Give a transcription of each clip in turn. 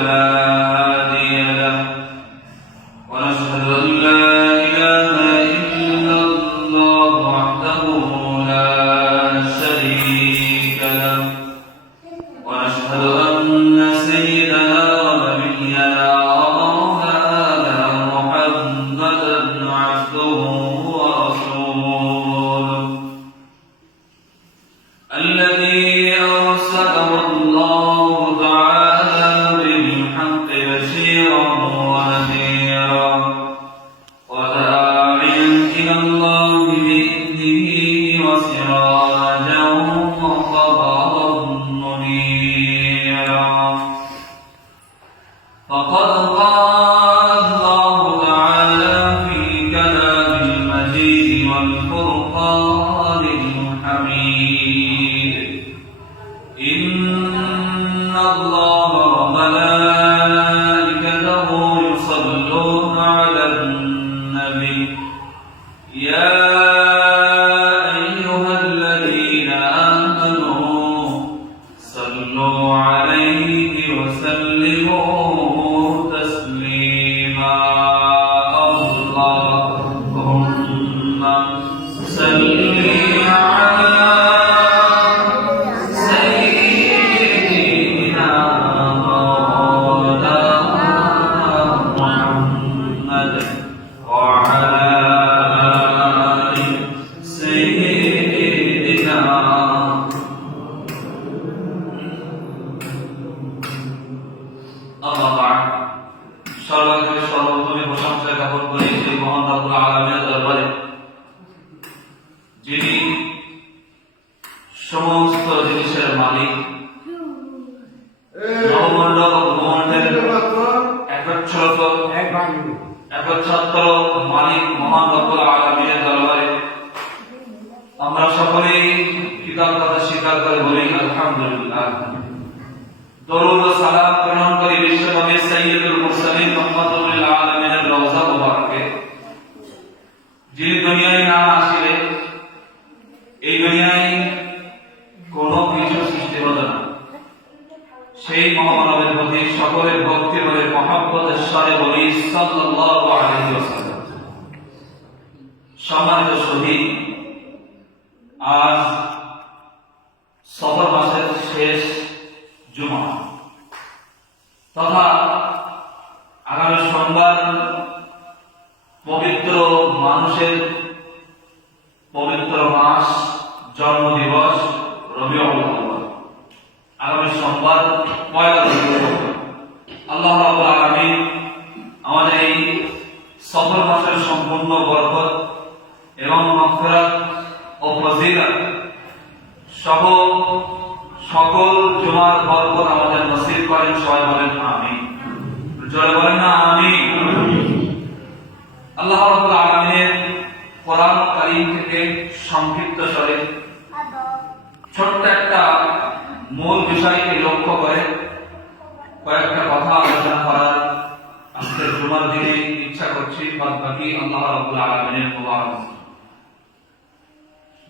فلا هادي له ونشهد أن لا إله إلا الله وحده لا شريك له ونشهد أن سيدنا ونبينا ومولانا محمدا عبده ورسوله الذي أرسله الله تعالى بالحق بشيرا ونذيرا وداعيا إلى الله بإذنه وسراجا وقمرا منيرا فقد قال الله تعالى في كلام المجيد والفرقان الحميد إن الله وملائكته يصلون على النبي يا أيها الذين آمنوا صلوا عليه وسلموا تسليما اللهم صل على سيدنا مولانا محمد وعلى آل سيدنا أما بعد সর্বত্র সর্বপ্রথমে প্রশংসা জ্ঞাপন করি সেই মহান রব্বুল আলামিনের দরবারে যিনি সমস্ত জিনিসের মালিক নবমণ্ডল ব্রহ্মাণ্ডের একচ্ছত্র মালিক মহান রব্বুল আলামিনের দরবারে আমরা সকলেই কৃতজ্ঞতা স্বীকার করে বলি আলহামদুলিল্লাহ। দরুদ ও সালাম প্রেরণ করি বিশ্বনবী সাইয়্যিদুল মুরসালিন রাহমাতুল লিল আলামিনের রওজা মুবারকে, যিনি দুনিয়ায় না আসিলে এই দুনিয়ায় কোনো কিছু সৃষ্টি হতো না। সেই মহামানবের প্রতি সকলের ভক্তি ভরে মহব্বতের স্বরে বলি সাল্লাল্লাহু আলাইহি ওয়াসাল্লাম। সম্মানিত শহীদ, আজ সফর মাসের শেষ জুমা তথা আগামী সোমবার পবিত্র মানুষের পবিত্র মাস জন্ম দিবস রবিউল আউয়াল। আগামী সোমবার পয়লা রবিউল আউয়াল। আল্লাহ রাব্বুল আলামিন আমাদের এই সফর মাসের সম্পূর্ণ বরকত এবং মাগফিরাত ও ফজিলত সহ সকল জুমার বরকত আমাদের নসিব করেন। সবাই বলেন আমিন। জোরে বলেন না আমিন। আল্লাহ রাব্বুল আলামিনের কোরআন কারীম থেকে সংক্ষিপ্ত স্বরে ছোট্ট একটা মূল বিষয়কে লক্ষ্য করে কয়েকটা কথা আলোচনা করার আজকে জুমার দিনে ইচ্ছা করছি। বাদ বাকি আল্লাহ রাব্বুল আলামিনের মোবারক।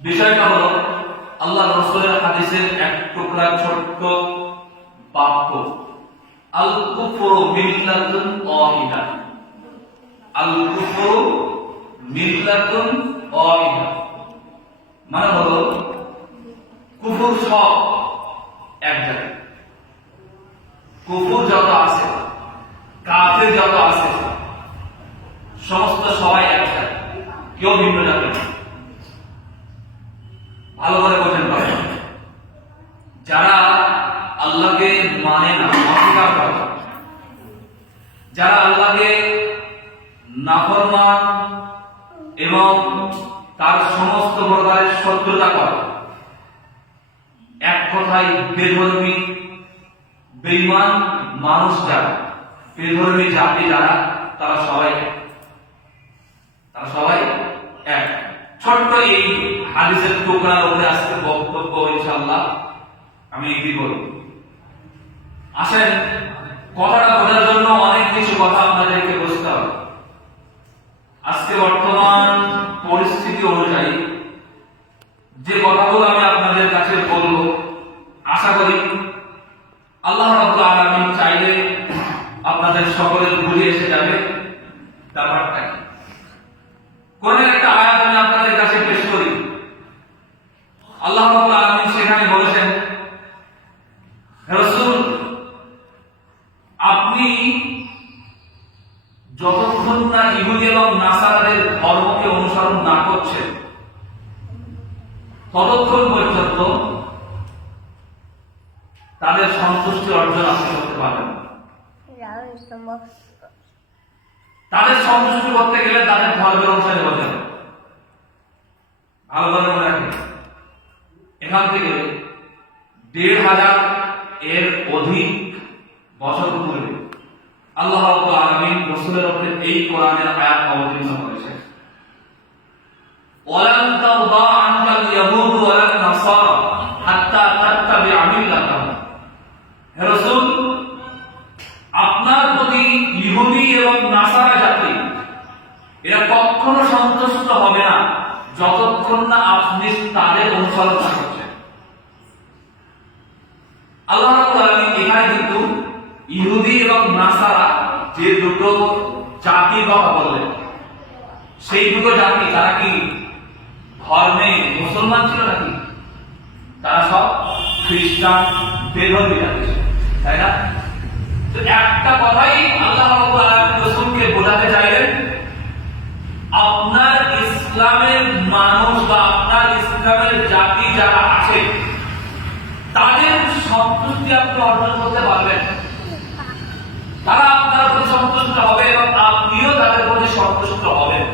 বিষয়টা হলো আল্লাহ রাসূলের হাদিসের এক টুকরা ছোট্ট বাক্য, আল কুফরু মিল্লাতুন ওয়াহিদা। আল কুফরু মিল্লাতুন ওয়াহিদা মানে হলো কুফর সব এক জায়গায়। কুফর যত আছে, কাফির যত আছে, সমস্ত সবাই একসাথে, কেউ ভিন্ন জাতি না। ভালো করে বোঝেন ভাই, যারা আল্লাহকে মানে না, অস্বীকার করে, যারা আল্লাহকে নাফরমান এবং তার সমস্ত প্রকারের শত্রুতা করে, এক কথায় বেধর্মী বেঈমান মানুষ যারা, বেধর্মী জাতি যারা, তারা সবাই এক। ছোট্ট এই হাদিসের টুকরার উপরে আজকে বক্তব্য ইনশাআল্লাহ আমি কি বলব। আসেন, কথাটা বোঝার জন্য অনেক কিছু কথা আপনাদেরকে বুঝতে হবে। আজকে বর্তমান পরিস্থিতি অনুযায়ী যে কথাগুলো আমি আপনাদের কাছে বলবো, আশা করি আল্লাহ রাব্বুল আলামিন চাইলে আপনাদের সকলের বুঝে এসে যাবে ব্যাপারটা কি। কোরআনের একটা আয়াত আমি আপনাদের কাছে পেশ করি। আল্লাহ রাব্বুল আলামিন সেখানে বলেছেন, হে রাসূল, আপনি যতক্ষণ না ইহুদি এবং নাসারাদের ধর্মকে অনুসরণ না করছেন ততক্ষণ পর্যন্ত তাদের সন্তুষ্টি অর্জন আপনি করতে পারবেন না। তাদের সন্তুষ্টি করতে গেলে তাদের ধর্মের অনুসারে হতে হবে। ভালো ভালো মনে রাখেন, এখান থেকে ১৫০০ এর অধিক বছর পূর্বে আল্লাহ রাব্বুল আলামিন রাসূলের উপরে এই কোরআনের আয়াত অবতীর্ণ করেছেন, ওয়ালান তারদা আনকাল ইয়াহুদ ওয়ালান নাসারা হাত্তা তাত্তাবিআ মিল্লাতাহুম। হে রাসূল, আপনার প্রতি ইহুদি এবং নাসারা জাতি এরা কখনো সন্তুষ্ট হবে না যতক্ষণ না আপনি তাদের অনুসরণ করছেন। আল্লাহ রাব্বুল আলামিন এখানে কিন্তু ইহুদি এবং নাসারা যে দুটো জাতির কথা বললেন, সেই দুটো জাতি তারা কি ধর্মে মুসলমান ছিল নাকি? তারা সব খ্রিস্টান বেধর্মী জাতি, তাই না? তো একটা কথাই আল্লাহ রাব্বুল আলামিন রাসূলকে বোঝাতে চাইলেন, আপনার ইসলামের মানুষ বা আপনার ইসলামের জাতি যারা আছে তাদের সন্তুষ্টি আপনি অর্জন করতে পারবেন, তারা আপনার প্রতি সন্তুষ্ট হবে এবং আপনিও তাদের প্রতি সন্তুষ্ট হবেন।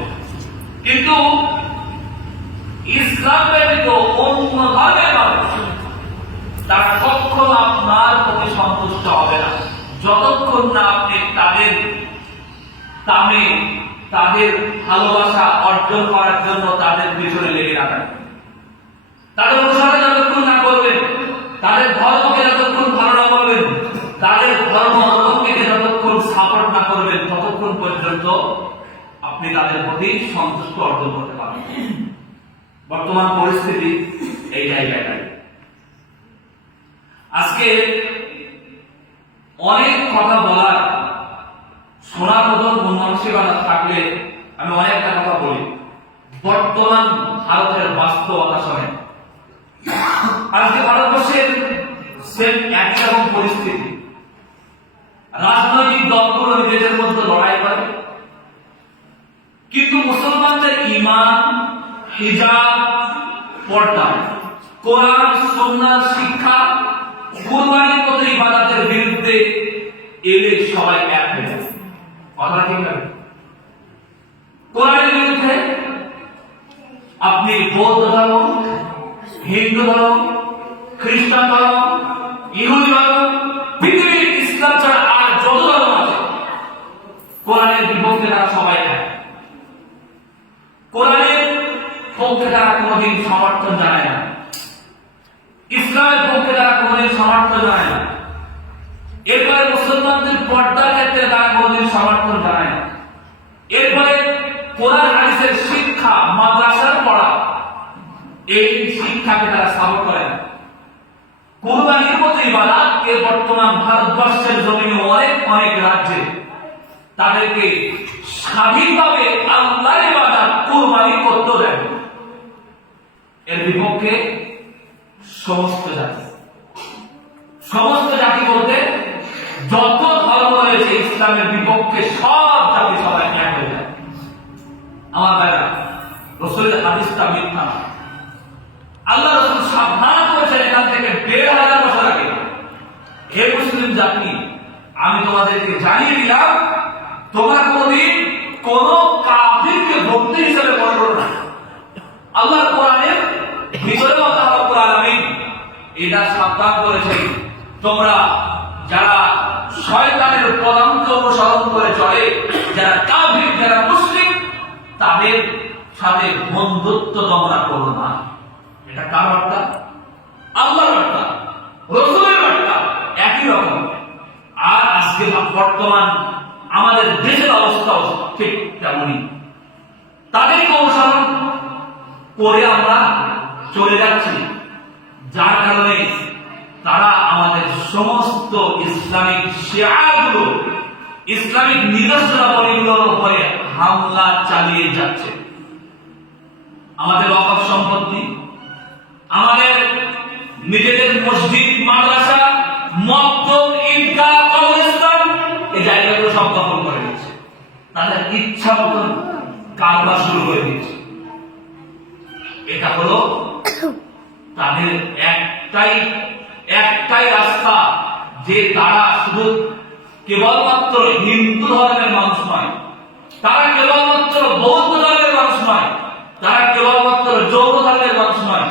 কিন্তু ইসলাম ব্যতীত অন্য ধর্মের মানুষ তারা কখনো আপনার প্রতি সন্তুষ্ট হবে না যতক্ষণ না আপনি তাদের দামে তাদের ভালোবাসা অর্জন করার জন্য তাদের পিছনে লেগে না থাকবেন, তাদের অনুসারে যতক্ষণ না করবেন, তাদের ধর্মকে যতক্ষণ ভালো না করবেন, তাদের ধর্ম অবলম্বনকে যতক্ষণ সাপোর্ট না করবেন ততক্ষণ পর্যন্ত আপনি তাদের প্রতি সন্তুষ্ট অর্জন করতে পারবেন। বর্তমান পরিস্থিতি এই জায়গাটায় আজকে অনেক কথা বলার শোনার মতন মন মানসিকতা থাকলে আমি অনেকটা কথা বলি। বর্তমান ভারতের বাস্তবতা শোনেন, আজকে ভারতবর্ষের সেম একই রকম পরিস্থিতি। রাজনৈতিক দলগুলো নিজেদের মধ্যে লড়াই করে, কিন্তু মুসলমানদের ঈমান, হিজাব, পর্দা, কোরআন সুন্নাহর শিক্ষা, কুরবানির মতো ইবাদতের বিরুদ্ধে এলে সবাই এক হয়ে যায়। কথা ঠিক না? কোরআনের বিরুদ্ধে আপনি বৌদ্ধ ধর্ম, হিন্দু ধর্ম, খ্রিস্টান ধর্ম, ইহুদি ধর্ম, পৃথিবীর ইসলাম ছাড়া আর যত ধর্ম আছে কোরআনের বিপক্ষে তারা সবাই এক। কোরআনের পক্ষে তারা কোনোদিন সমর্থন জানায় না, ইসলামের পক্ষে তারা কোনোদিন সমর্থন জানায় না। এরপরে মুসলমানদের পর্দার ক্ষেত্রে তারা কোনোদিন সমর্থন জানায় না। এরপরে কোরআন হাদিসের শিক্ষা, মাদ্রাসার পড়া, এই শিক্ষাকে তারা সাপোর্ট করে না। কুরবানির মতো ইবাদতকে বর্তমান ভারতবর্ষের জমিনে অনেক অনেক রাজ্যে তাদেরকে স্বাধীনভাবে আল্লাহর ইবাদত কুরবানি করতে দেন। এর বিপক্ষে সমস্ত জাতি বলতে যত ধর্ম রয়েছে ইসলামের বিপক্ষে সব জাতি সবাই এক হয়ে যায়। আমার ভাইরা, রাসূলের হাদিসটা মিথ্যা না। আল্লাহ রাসূল সাবধান করেছেন এখান থেকে ১৫০০ বছর আগে, হে মুসলিম জাতি, আমি তোমাদেরকে জানিয়ে দিলাম তোমরা কোনদিন কোন কাফিরকে ভক্তি হিসেবে মনে করো না। আল্লাহর কোরআনের ভিতরে আল্লাহ রাব্বুল আলামিন এটা সাবধান করেছেন, তোমরা যারা শয়তানের পদাঙ্ক অনুসরণ করে চলে, যারা কাফির, যারা মুশরিক, তাদের সাথে বন্ধুত্ব তোমরা করো না। এটা কার বার্তা? আল্লাহর বার্তা, রাসূলের বার্তা একই রকম। আর আজকে বর্তমান আমাদের দেশের অবস্থাও ঠিক তেমনই। তাদেরকে অনুসরণ করে আমরা চলে যাচ্ছি, যার কারণে তারা আমাদের সমস্ত ইসলামিক শিয়ারগুলো ইসলামিক নিদর্শনাবলীগুলোর উপরে হামলা চালিয়ে যাচ্ছে। আমাদের ওয়াকফ সম্পত্তি, আমাদের নিজেদের মসজিদ, মাদ্রাসা, মক্তব, ঈদগাহ, কবরস্থান, এই জায়গাগুলো সব দখল করে নিচ্ছে। তাদের ইচ্ছা মতন কারবার শুরু করে দিচ্ছে। এটা হলো তাদের একটাই রাস্তা, যে তারা শুধু কেবলমাত্র হিন্দু ধর্মের মানুষ নয়, তারা কেবলমাত্র বৌদ্ধ ধর্মের মানুষ নয়, তারা কেবলমাত্র জৈন ধর্মের মানুষ নয়,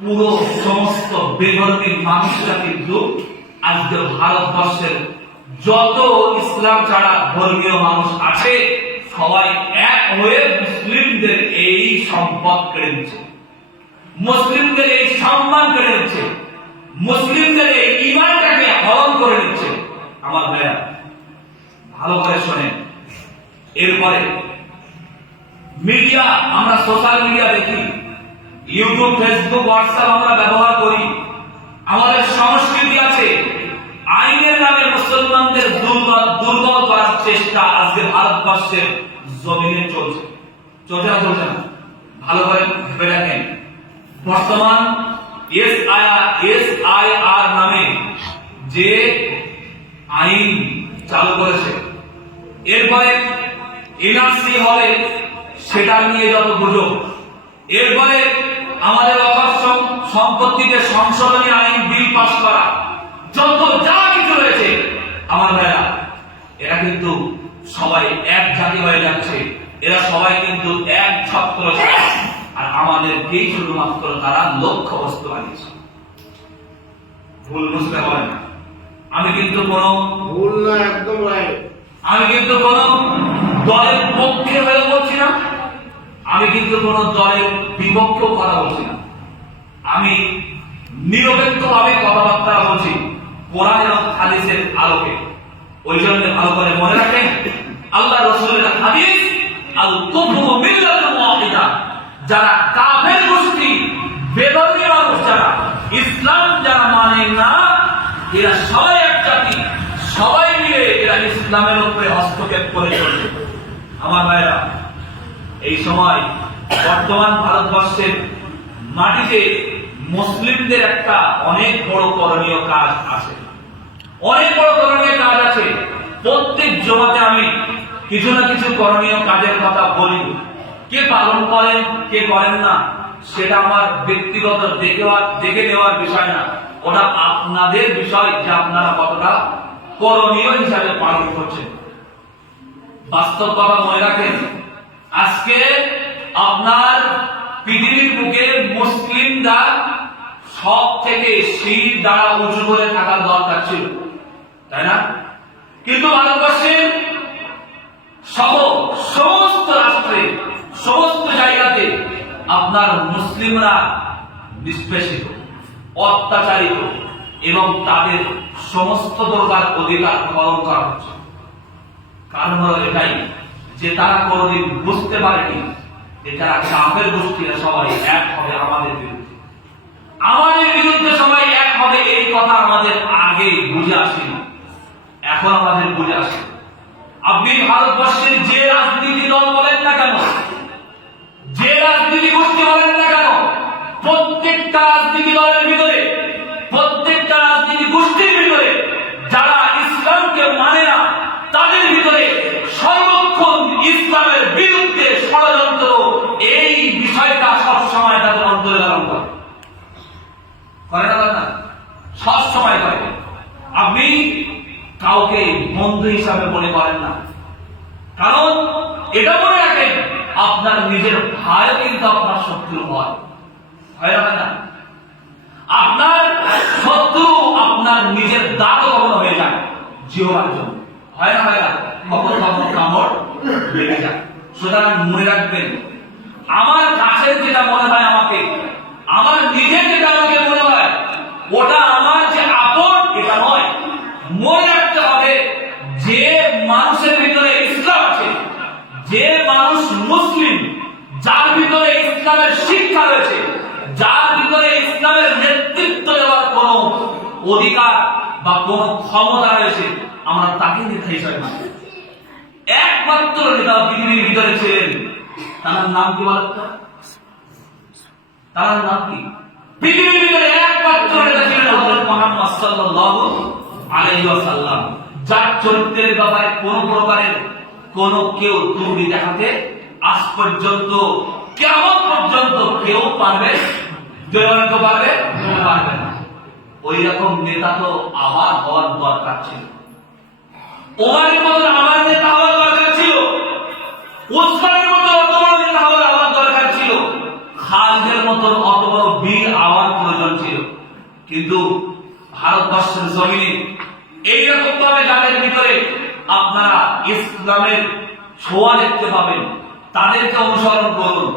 পুরো সমস্ত বেধর্মী মানুষরা কিন্তু আজকে ভারতবর্ষের যত ইসলাম ছাড়া ধর্মীয় মানুষ আছে সবাই এক হয়ে মুসলিমদের এই সম্পদ কেড়ে নিচ্ছে, মুসলিমদের এই সম্মান কেড়ে নিচ্ছে, মুসলিমদের এই ঈমানটাকে হরণ করে নিচ্ছে। আমার ভাইয়া ভালো করে শোনেন। এরপরে মিডিয়া, আমরা সোশ্যাল মিডিয়া দেখি, ইউটিউব, ফেসবুক, হোয়াটসঅ্যাপ আমরা ব্যবহার করি। আমাদের সংস্কৃতি আছে। আইনের নামে মুসলমানদের দুর্বল করার চেষ্টা আজকে ভারতবর্ষের জমিনে চলছে। চলছে না? চলছে না? ভালো করে ভেবে দেখেন। বর্তমান SIR নামে যে আইন চালু করেছে, এরপরে NRC হলে সেটা নিয়ে যত গুজব, এরপরে আমাদের ওয়াকফ সম্পত্তিতে সংশোধনী আইন বিল পাস করা, যত যা কিছু রয়েছে, আমার ভাইরা এরা কিন্তু সবাই এক জাতি হয়ে যাচ্ছে। এরা সবাই কিন্তু এক ছত্র, আর আমাদেরকেই শুধুমাত্র তারা লক্ষ্য বস্তু বানিয়েছে। ভুল বুঝতে হবে না। আমি কিন্তু কোনো ভুল না, একদম রাইট। আমি কিন্তু কোন দলের পক্ষে হয়ে বলছি না, আমি কিন্তু কোন দলের বিপক্ষেও কথা বলছি না। আমি নিরপেক্ষভাবে কথাবার্তা বলছি কোরআন এবং হাদিসের আলোকে। ওই জন্য ভালো করে মনে রাখেন, আল্লাহ রাসূলের হাদিস, আল কুফরু মিল্লাতুন ওয়াহিদা, যারা কাফের গোষ্ঠী, বেধর্মী মানুষ, যারা ইসলাম যারা মানে না, এরা সবাই এক জাতি, সবাই মিলে এরা ইসলামের উপরে হস্তক্ষেপ করে চলছে। আমার ভাইরা, এই সময় বর্তমান ভারতবর্ষের মাটিতে মুসলিমদের একটা অনেক বড় করণীয় কাজ আছে, অনেক বড় করণীয় কাজ আছে। প্রত্যেক জমাতে আমি কিছু না কিছু করণীয় কাজের কথা বলি। কে পালন করেন, কে করেন না, সেটা আমার ব্যক্তিগত দেখে নেওয়ার বিষয় না, ওটা আপনাদের বিষয় যে আপনারা কতটা করণীয় হিসাবে পালন করছেন। বাস্তব কথা মনে রাখেন, আজকে আপনার পৃথিবীর বুকে মুসলিমরা সব থেকে শির দ্বারা উঁচু করে থাকার দরকার ছিল, তাই না? কিন্তু ভারতবর্ষের সমস্ত রাষ্ট্রে, সমস্ত জায়গাতে আপনার মুসলিমরা নিষ্পেষিত, অত্যাচারিত, এবং তাদের সমস্ত প্রকার অধিকার হরণ করা হচ্ছে। কারণ হলো এটাই যে তারা কোনদিন বুঝতে পারেনি যে যারা কাফের গোষ্ঠীরা সবাই এক হবে আমাদের বিরুদ্ধে, আমাদের বিরুদ্ধে সবাই এক হবে। এই কথা আমাদের আগে বুঝে আসেনি, এখন আমাদের বুঝে আসে। আপনি ভারতবর্ষের যে রাজনীতি দল বলেন না কেন, যে রাজনীতি গোষ্ঠী বলেন না কেন, প্রত্যেকটা রাজনীতি দলের ভিতরে, প্রত্যেকটা রাজনীতি গোষ্ঠীর ভিতরে যারা ইসলামকে মানে না, তাদের ভিতরে সর্বক্ষণ ইসলামের বিরুদ্ধে ষড়যন্ত্র, এই বিষয়টা সবসময় তাদের অন্তরে ধারণ করে না, সব সময় করে। আপনি কাউকে বন্ধু হিসাবে মনে করেন না, কারণ এটা মনে রাখেন আপনার নিজের ভাই কিন্তু আপনার শত্রু হয় না? আপনার শত্রু আপনার নিজের দাঁতও কখনো হয়ে যায় জিহ্বার জন্য, হয় না? কখনো কখনো কামড় লেগে যায়। সুতরাং মনে রাখবেন, আমার কাছের যেটা মনে হয় আমাকে, আমার নিজের যেটা আমাকে মনে হয়, ওটা আমার যে আপন এটা নয়। মনে রাখতে হবে, যে মানুষের ভিতরে ইসলাম আছে, যে মানুষ মুসলিম, যার ভিতরে ইসলামের শিক্ষা রয়েছে, যার ভিতরে ইসলামের নেতৃত্ব দেওয়ার কোন অধিকার বা কোন ক্ষমতা রয়েছে আমরা তাকে নেতা হিসেবে মানি। একমাত্র নেতা পৃথিবীর ভিতরে ছিলেন, তার নাম কি বলেন তো? তার নাম কি? পৃথিবীর ভিতরে একমাত্র নেতা ছিলেন হযরত মুহাম্মদ সাল্লাল্লাহু আলাইহি ওয়াসাল্লাম, যার চরিত্রের ব্যাপারে কোন প্রকারের কোন কেউ ত্রুটি দেখাতে আজ পর্যন্ত কিয়ামত পর্যন্ত কেউ পারবে পারবে না। ওই রকম নেতা তো আবার হওয়ার দরকার ছিল। ওমরের মতো আমার নেতা হওয়ার দরকার ছিল, ওসমানের মতো অত বড় নেতা হওয়ার দরকার ছিল, খালিদের মতো অত বড় বীর হওয়ার প্রয়োজন ছিল। কিন্তু ভারতবর্ষের জমিনে এইরকম ভাবে যাদের ভিতরে আপনারা ইসলামের ছোঁয়া দেখতে পাবেন, তাদেরকে অনুসরণ করুন।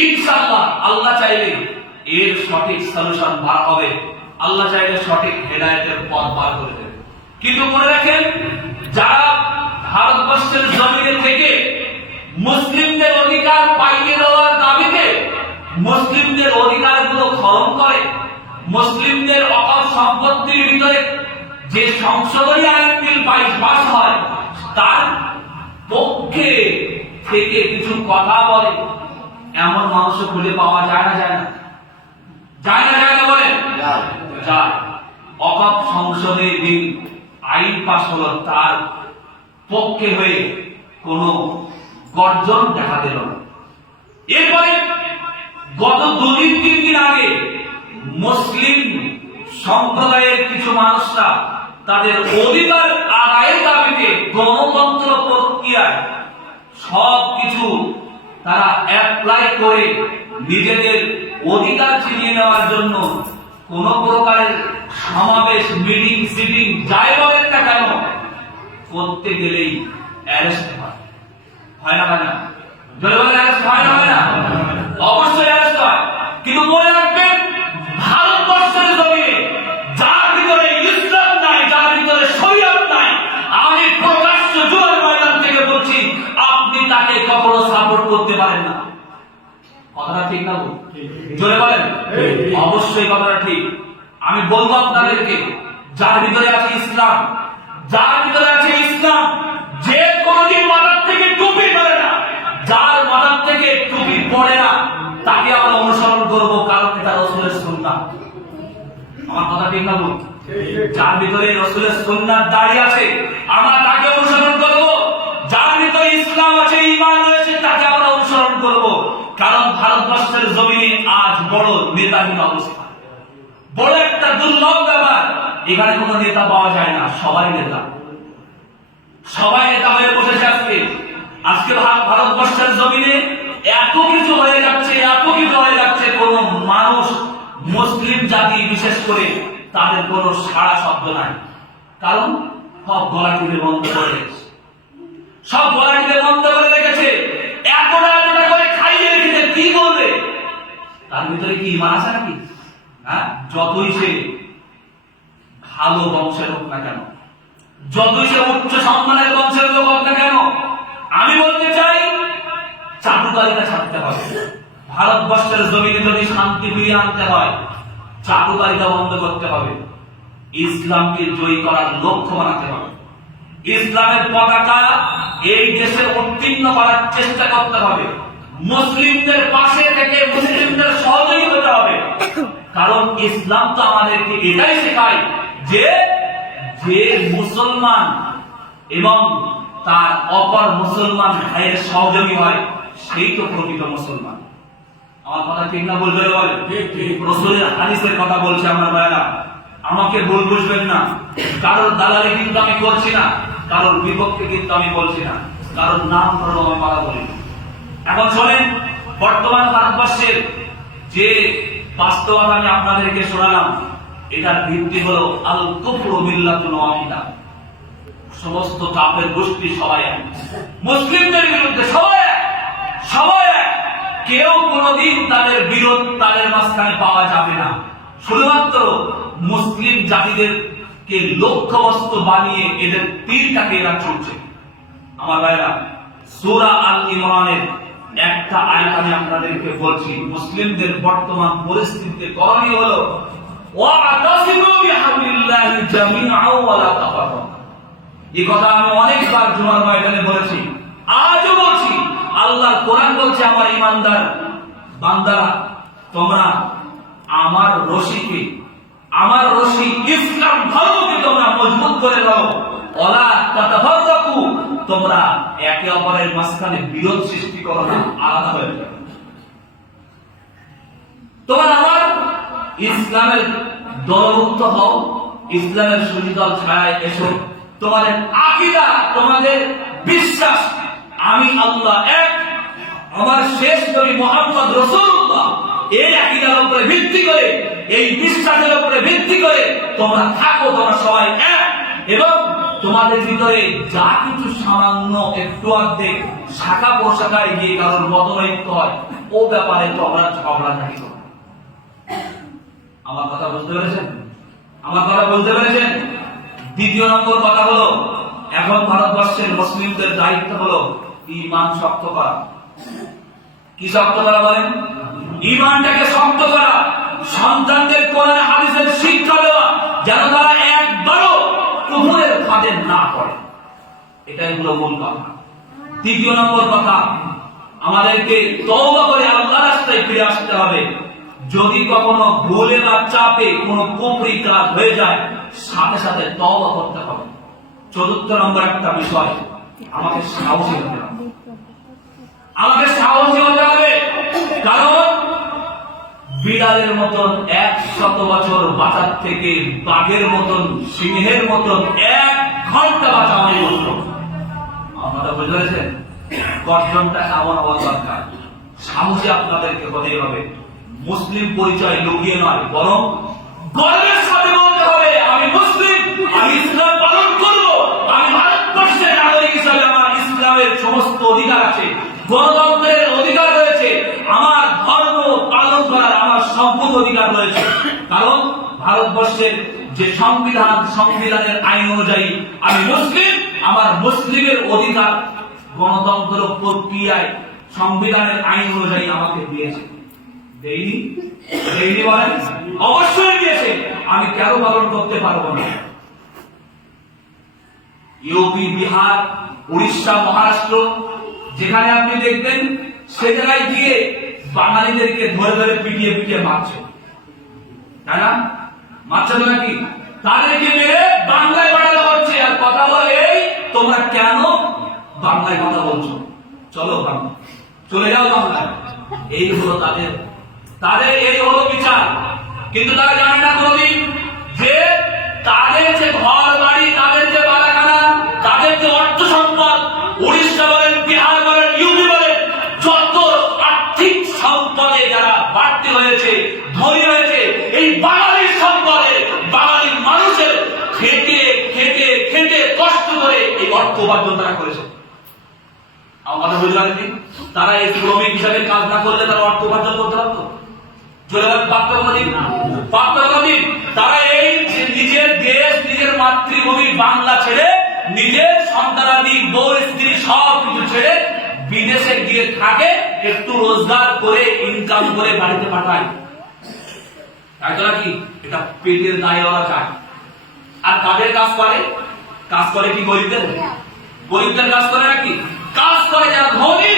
ইনশাআল্লাহ আল্লাহ চাইলে এর সঠিক সলিউশন বার হবে, আল্লাহ চাইলে সঠিক হেদায়েতের পথ বার করে দেবে। কিন্তু মনে রাখেন, যারা ভারতবর্ষের জমিনে থেকে মুসলিমদের অধিকার পাইয়ে দেওয়ার দাবিতে মুসলিমদের অধিকারগুলো খরণ করে, মুসলিমদের অকাল সম্পত্তির ভিতরে যে সংশোধনী আইন বিল পাস হয় তার পক্ষে থেকে কিছু কথা বলে, এমন মানুষ খুঁজে পাওয়া যায় না বলেন? যায়। অকাপ সংসদে বিল আইন পাস হলো, তার পক্ষে হয়ে কোন গর্জন দেখা দিল না। এরপরে গত 2-3 দিন আগে মুসলিম সম্প্রদায়ের কিছু মানুষরা তাদের অধিকার আদায়ের দাবিতে গণতন্ত্র প্রক্রিয়ায় সবকিছু তারা অ্যাপ্লাই করে নিজেদের অধিকার ছিনিয়ে নেওয়ার জন্য কোন প্রকারের সমাবেশ, মিটিং, সিটিং যাই বলেন না কেন করতে গেলেই অ্যারেস্ট হয় না? জোরে বলেন, অ্যারেস্ট হয় না? অবশ্যই অ্যারেস্ট হয়। কিন্তু মনে রাখবেন, ভারতবর্ষের জমিনে যার ভিতরে ইসলাম নাই, যার ভিতরে শরীয়ত নাই, আমি প্রকাশ্য জুয়ার ময়দান থেকে বলছি, আপনি তাকে কখনো সাপোর্ট করতে পারেন না। কথাটা ঠিক না? জোরে বলেন। অবশ্যই কথাটা ঠিক। আমি বলবো আপনাদেরকে, যার ভিতরে আছে ইসলাম, যে কোনদিন মাথার থেকে টুপি পরে না, যার মাথার থেকে টুপি পড়ে না, তাকে আমরা অনুসরণ করব, কারণ এটা রাসূলের সুন্নাহ। আমার কথা ঠিক না? যার ভিতরে রাসূলের সুন্নাহ দাঁড়িয়ে আছে আমরা তাকে অনুসরণ করব, যার ভিতরে ইসলাম আছে, ঈমান রয়েছে, তাকে আমরা অনুসরণ করব। কারণ ভারতবর্ষের জমিনে আজ বড় নেতাহীন অবস্থা, বড় একটা দুর্লভ ব্যাপার। এখানে কোনো নেতা পাওয়া যায় না, সবাই নেতা হয়ে বসেছে। আজকে ভারতবর্ষের জমিনে এত কিছু হয়ে যাচ্ছে, কোন মানুষ, মুসলিম জাতি বিশেষ করে, তাদের কোনো সাড়া শব্দ নাই। কারণ সব গলা টিপে বন্ধ করে রেখেছে, এতটা করে খাইয়ে রেখেছে। কি বলবে? তার ভিতরে কি ঈমান আছে নাকি? যতই সে ভালো বংশের হোক না কেন, যতই সে উচ্চ সম্মানের বংশের লোক হোক না কেন, আমি বলতে চাই চাটুকারিতা ছাড়তে হবে। ভারতবর্ষের জমিনে যদি শান্তি ফিরিয়ে আনতে হয়, চাটুকারিতা বন্ধ করতে হবে, ইসলামকে জয়ী করার লক্ষ্য বানাতে হবে, ইসলামের পতাকা এই দেশে উত্তীর্ণ করার চেষ্টা করতে হবে, মুসলিমদের পাশে থেকে মুসলিমদের সহযোগী হতে হবে। কারণ ইসলাম তো আমাদেরকে এটাই শেখায় যে মুসলমান এবং তার অপর মুসলমান ভাইয়ের সহযোগী হয়, সেই তো প্রকৃত মুসলমান। আমার কথা ঠিক না? বলবে রাসূলের হাদিসের কথা বলছে আমার ভাইরা, আমাকে ভুল বুঝবেন না। কারোর দালালি কিন্তু আমি করছি না, কারোর বিপক্ষে কিন্তু আমি বলছি না, কারোর নাম ধরো আমি কথা বলি। এখন শোনেন, বর্তমান ভারতবর্ষের যে বাস্তবতা আমি আপনাদেরকে শোনালাম, এটার ভিত্তি হলো আল কুফরু মিল্লাতুন ওয়াহিদা। সমস্ত কাফের গোষ্ঠী সবাই এক, মুসলিমদের বিরুদ্ধে সবাই এক। কেউ কোনদিন তাদের বিরোধ তাদের মাঝখানে পাওয়া যাবে না। শুধুমাত্র মুসলিম জাতিদেরকে লক্ষ্যবস্তু বানিয়ে এদের তীরটাকে এরা চলছে। আমার ভাইরা, সূরা আল ইমরানের একটা আয়াত আমি আপনাদেরকে বলছি। মুসলিমদের বর্তমান পরিস্থিতিতে করণীয় হলো ওয়া'তাসিমু বিহাবলিল্লাহি জামিআন ওয়া লা তাফাররাকু। এই কথা আমি অনেকবার জুমার ময়দানে বলেছি, আজও বলছি। আল্লাহর কোরআন বলছে, আমার ঈমানদার বান্দারা, তোমরা আমার রশিকে, আমার রশি ইসলাম ধর্মকে তোমরা মজবুত করে নাও। ওয়ালা তাতাফাররাকু, তোমরা একে অপরের মাঝখানে বিরোধ সৃষ্টি করো না, আলাদা হয়ে যাও। তোমরা আমার ইসলামের দলভুক্ত হও, ইসলামের সুশীতল ছায়ায় এসো। তোমাদের আকীদা, তোমাদের বিশ্বাস আমি আল্লাহ এক, আমার শেষ নবী মুহাম্মদ রাসূলুল্লাহ, এই আকীদার উপরে ভিত্তি করে, এই বিশ্বাসের উপরে ভিত্তি করে তোমরা থাকো, তোমরা সবাই এক। এবং তোমাদের ভিতরে যা কিছু সামান্য একটু অর্ধেক শাখা প্রশাখায় গিয়ে কারোর মতনৈক্য হয়, ও ব্যাপারে তোমরা ঝগড়াঝাটি করো। আমার কথা বুঝতে পেরেছেন? আমার কথা বুঝতে পেরেছেন? দ্বিতীয় নম্বর কথা হলো, এখন ভারতবর্ষের মুসলিমদের দায়িত্ব হলো ঈমান শক্ত করা। কি শক্ত করা বলেন? ঈমানটাকে শক্ত করা, সন্তানদের কোরআন হাদিসের শিক্ষা দেওয়া, যেন তারা একবারও কুফরের ফাঁদে না পড়ে। এটাই হলো মূল কথা। তৃতীয় নম্বর কথা, আমাদেরকে তওবা করে আল্লাহর রাস্তায় ফিরে আসতে হবে। যদি কখনো ভুলে বা চাপে কোনো কুফরি কাজ হয়ে যায়, সাথে সাথে তওবা করতে হবে। চতুর্থ নম্বর একটা বিষয়, আমাকে সাহসী হতে হবে। আমাকে সাহসী হতে হবে, কারণ বিড়ালের মতন 100 বছর বাঁচার থেকে বাঘের মতন, সিংহের মতন 1 ঘন্টা বাঁচা অনেক উত্তম। আপনারা বুঝতে পেরেছেন? গঠনটা এমন হওয়া দরকার। সাহসী আপনাদেরকে হতেই হবে। মুসলিম পরিচয় লুকিয়ে নয়, বরং গর্বের সাথে বলতে হবে, আমি মুসলিম, আমি ইসলাম পালন করব, আমি ভারতবর্ষের নাগরিক হিসাবে আমার ইসলামের সমস্ত অধিকার আছে, গণতন্ত্রের অধিকার রয়েছে, আমার ধর্ম পালন করার আমার সম্পূর্ণ অধিকার রয়েছে। কারণ ভারতবর্ষের যে সংবিধান, সংবিধানের আইন অনুযায়ী আমি মুসলিম, আমার মুসলিমের অধিকার গণতন্ত্র প্রক্রিয়ায় সংবিধানের আইন অনুযায়ী আমাকে দিয়েছে। দেয়নি? দেয়নি বলেন? অবশ্যই দিয়েছে। আমি কেন পালন করতে পারবো না? ইউপি, বিহার, উড়িষ্যা, মহারাষ্ট্র, যেখানে আপনি দেখবেন সে জায়গায় গিয়ে বাঙালিদেরকে ধরে ধরে পিটিয়ে পিটিয়ে মারছে, তাই না? মারছে তো নাকি? তাদেরকে মেরে বাংলায় পাঠানো হচ্ছে, আর কথা বলে এই তোমরা কেন বাংলায় কথা বলছো, চলো বাংলা, চলে যাও বাংলায়। এই হলো তাদের এই হলো বিচার। কিন্তু তারা জানে না কোনদিন যে তাদের যে ঘর বাড়ি, তাদের যে বালাখানা, তাদের যে অর্থ সম্পদ, উড়িষ্যা বলেন, বিহার বলেন, ইউপি বলেন, যত আর্থিক সম্পদে যারা বাড়তি হয়েছে, ধনী হয়েছে, এই বাঙালির সম্পদে, বাঙালি মানুষের খেটে খেটে খেটে কষ্ট করে এই অর্থ উপার্জন তারা করেছে। আমার কথা বুঝতে পারেননি? তারা এই শ্রমিক হিসাবে কাজ না করলে তারা অর্থ উপার্জন করতে পারতো? তারা এই নিজের দেশ, নিজের মাতৃভূমি বাংলা ছেড়ে, নিজের সন্তানাদি, বউ, স্ত্রী সব কিছু ছেড়ে বিদেশে গিয়ে থাকে, একটু রোজগার করে ইনকাম করে বাড়িতে পাঠায়। তাই তো নাকি? এটা পেটের দায়ে ওরা চায়। আর কাদের কাজ করে? কাজ করে কি গরিবদের? গরিবদের কাজ করে নাকি? কাজ করে যারা ধনী,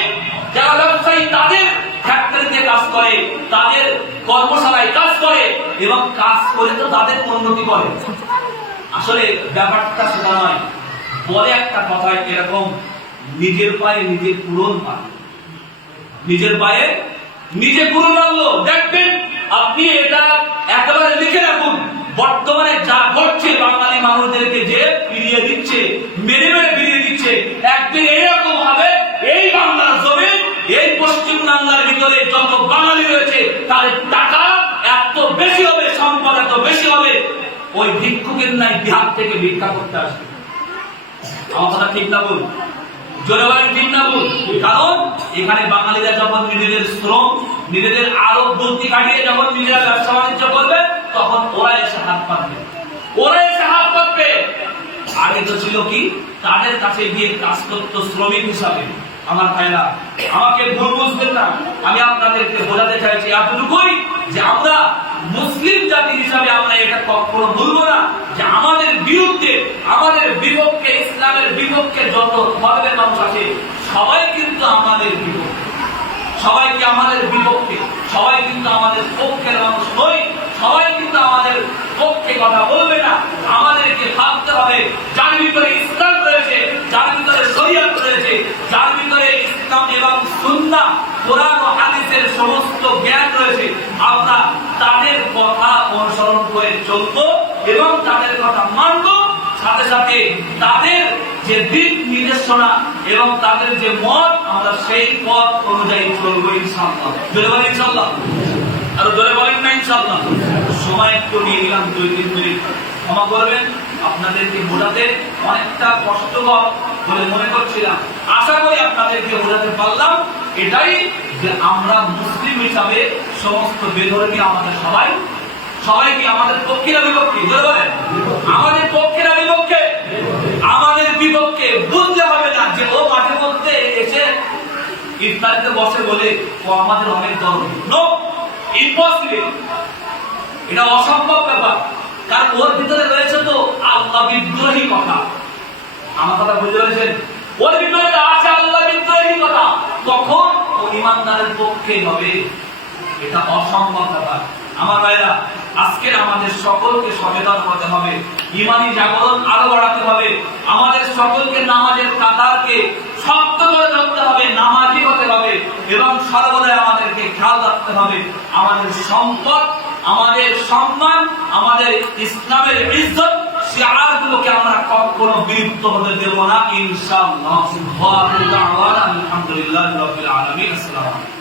যারা ব্যবসায়ী, তাদের ফ্যাক্টরিতে কাজ করে, তাদের কর্মশালায় কাজ করে, এবং কাজ করে তো তাদের উন্নতি করে। আসলে ব্যাপারটা সেটা নয়। বলে একটা কথায় এরকম, নিজের পায়ে নিজে পূরণ পায়, নিজের পায়ে নিজে পূরণ আনলো। দেখবেন আপনি এটা একেবারে লিখে রাখুন, বর্তমানে যা ঘটছে, বাঙালি মানুষদেরকে যে ফিরিয়ে দিচ্ছে, মেরে মেরে ফিরিয়ে দিচ্ছে, একদিন এইরকম হবে, এই বাংলার জমি, এই পশ্চিম বাংলার ভিতরে যত বাঙালি রয়েছে তাদের টাকা এত বেশি হবে, সম্পদ এত বেশি হবে, ওই ভিক্ষুকের নাই বিহার থেকে ভিক্ষা করতে আসবে। আমার কথা ঠিক না বল? জোরে বলেন ঠিক না বল? কারণ এখানে বাঙালিরা যখন নিজেদের শ্রম, নিজেদের আরো বুদ্ধি খাটিয়ে যখন নিজেরা ব্যবসা বাণিজ্য করবে, তখন ওরা এসে হাত পাতবে, ওরা এসে হাত পাতবে। আগে তো ছিল কি, তাদের কাছে গিয়ে কাজ করত শ্রমিক হিসাবে। আমার ভাইরা, আমাকে ভুল বুঝবেন না, আমি আপনাদেরকে বোঝাতে চাইছি এতটুকুই যে আমরা মুসলিম জাতি হিসাবে আমরা এটা কখনো ভুলবো না যে আমাদের বিরুদ্ধে, আমাদের বিপক্ষে, ইসলামের বিপক্ষে যত ধর্মের মানুষ আছে সবাই কিন্তু আমাদের বিপক্ষে, সবাই কি আমাদের বিপক্ষে, সবাই কিন্তু আমাদের পক্ষের মানুষ নয়, সবাই কিন্তু আমাদের পক্ষে কথা বলবে না। আমাদেরকে ভাবতে হবে যার ভিতরে ইসলাম রয়েছে, যার ভিতরে শরীয়ত রয়েছে, যার ভিতরে ইসলাম এবং সুন্নাহ কোরআন ও হাদিসের সমস্ত জ্ঞান রয়েছে, আমরা তাদের কথা অনুসরণ করে চলবো এবং তাদের কথা মানবো। সাথে সাথে তাদের যে দিক নির্দেশনা এবং তাদের যে মত, আমরা সেই পথ অনুযায়ী চলবো ইনশাআল্লাহ। জোরে বলেন ইনশাআল্লাহ, আর জোরে বলেন না ইনশাআল্লাহ। সময় একটু নিয়ে নিলাম 2-3 মিনিট, ক্ষমা করবেন। আপনাদেরকে বোঝাতে অনেকটা কষ্টকর বলে মনে করছিলাম, আশা করি আপনাদেরকে বোঝাতে পারলাম। এটাই যে আমরা মুসলিম হিসাবে সমস্ত বেধর্মী আমাদের সবাই, সবাই কি আমাদের পক্ষে না বিপক্ষে? বলেন আমাদের পক্ষে না বিপক্ষে? আমাদের বিপক্ষে। বুঝতে হবে না যে ও মাঠে মধ্যে এসে ইফতারিতে বসে বলে ও আমাদের অনেক ধর্ম। নো, ইম্পসিবল, এটা অসম্ভব ব্যাপার। কারণ ওর ভিতরে রয়েছে তো আল্লাহ বিদ্রোহী কথা। আমার কথা বুঝতে পেরেছেন? ওর ভিতরে আছে আল্লাহ বিদ্রোহী কথা, তখন ও ইমানদারের পক্ষে হবে। এটা অসম্ভব ব্যাপার। আমার ভাইরা, আজকের আমাদের সকলকে সচেতন হতে হবে, ইমানি জাগরণ আরো বাড়াতে হবে, আমাদের সকলকে নামাজের কাতারকে শক্ত করে ধরতে হবে, নামাজি হতে হবে এবং সর্বদাই আমাদেরকে খেয়াল রাখতে হবে আমাদের সম্পদ, আমাদের সম্মান, আমাদের ইসলামের ইজ্জত, শিআরগুলোকে আমরা কখনো বিলুপ্ত হতে দেব না ইনশাআল্লাহ। ওয়া আখিরু দাওয়ানা আলহামদুলিল্লাহি রাব্বিল আলামিন। আসসালামু আলাইকুম।